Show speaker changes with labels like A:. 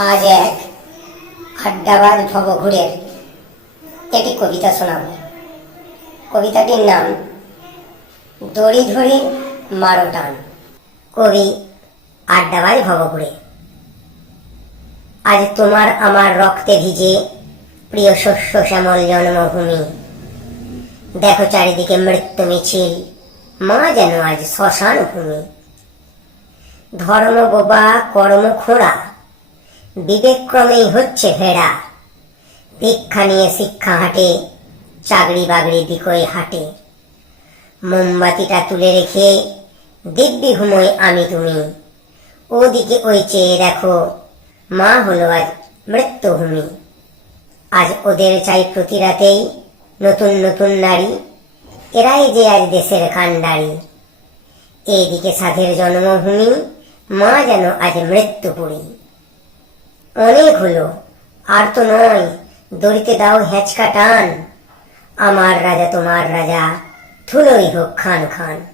A: আজ এক আড্ডাবাদ ভবঘুরের একটি কবিতা শোনাব। কবিতাটির নাম দড়ি ধরে মারো টান কবি আড্ডাবাজ ভবঘুরে। আজ তোমার আমার রক্তে ভিজে প্রিয় শস্য শ্যামল জন্মভূমি। দেখো চারিদিকে মৃত্যু মিছিল, মা যেন আজ শ্মশান ভূমি ধর্ম বোবা কর্ম খোঁড়া বিবেকক্রমেই হচ্ছে ভেড়া। দীক্ষা নিয়ে শিক্ষা হাটে, চাকরি বাগড়ি দিকই হাটে। মোমবাতিটা তুলে রেখে, দিব্যি ঘুমোই আমি তুমি। ওদিকে ওই চেয়ে দেখো, মা হলো আজ মৃত্যুভূমি। আজ ওদের চাই প্রতি রাতেই নতুন নতুন নারী। এরাই যে আজ দেশের কাণ্ডারি। এইদিকে সাধের জন্মভূমি, মা যেন আজ মৃত্যুপুরী। অনেক হলো। আর তো নয়, দড়িতে দাও হেঁচকা টান। আমার রাজা তোমার রাজা থুলোই হোক খান খান।